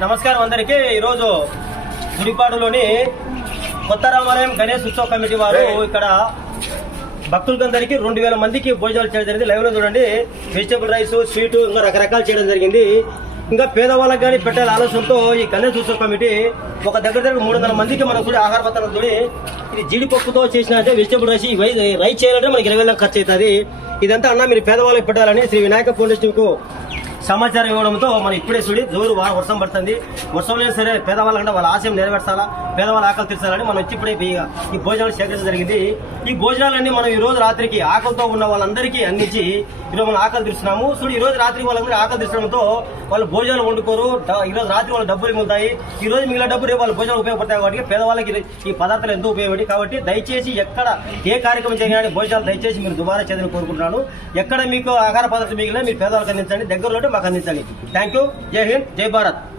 నమస్కారం అందరికీ. ఈరోజు గుడిపాడులోని కొత్త రామాలయం గణేష్ ఉత్సవ కమిటీ వారు ఇక్కడ భక్తులకందరికీ రెండు వేల మందికి భోజనాలు చేయడం జరిగింది. లైవ్లో చూడండి. వెజిటబుల్ రైస్ స్వీట్ ఇంకా రకరకాలు చేయడం జరిగింది. ఇంకా పేదవాళ్ళకి కానీ పెట్టాలి ఆలోచనతో ఈ గణేష్ ఉత్సవ కమిటీ ఒక దగ్గర దగ్గర మూడు వందల మందికి మనం చూడి ఆహార పత్రాలు చూడి ఇది జీడిపప్పుతో చేసిన వెజిటబుల్ రైస్ రైస్ చేయాలంటే మనకి ఇరవై వేల ఖర్చు అవుతుంది. ఇదంతా అన్న మీరు పేదవాళ్ళకి పెట్టాలని శ్రీ వినాయక ఫౌండేషన్కు సమాచారం ఇవ్వడంతో మనం ఇప్పుడే చూడి జోరు వా- వర్షం పడుతుంది. వర్షం లేదు సరే పేదవాళ్ళంటే వాళ్ళ ఆశయం నెరవేర్చాలా? పేదవాళ్ళ ఆకలి తీర్చాలని మనం వచ్చి ఇప్పుడే ఈ- భోజనాలు సేకరించడం జరిగింది. ఈ భోజనాలన్నీ మనం ఈ రోజు రాత్రికి ఆకలితో ఉన్న వాళ్ళందరికీ అందించి ఈరోజు మనం ఆకలి తీర్చున్నాము. చూడు ఈ రోజు రాత్రి వాళ్ళందరూ ఆకలి తీర్చడంతో వాళ్ళు భోజనాలు వండుకోరు. ఈరోజు ఈ రోజు రాత్రి వాళ్ళ డబ్బులు మిగులుతాయి. ఈ రోజు మిగిలిన డబ్బు రేపు వాళ్ళ భోజనాలు ఉపయోగపడతాయి కాబట్టి పేదవాళ్ళకి ఈ పదార్థాలు ఎంతో ఉపయోగపడి కాబట్టి దయచేసి ఎక్కడ ఏ కార్యక్రమం చేయాలని భోజనాలు దయచేసి మీరు దుబారా చేయాలని కోరుకుంటున్నాను. ఎక్కడ మీకు ఆహార పదార్థం మిగిలిన మీరు పేదవాళ్ళకి అందించండి. దగ్గరలో करनी चाहिए थैंक यू जय हिंद जय भारत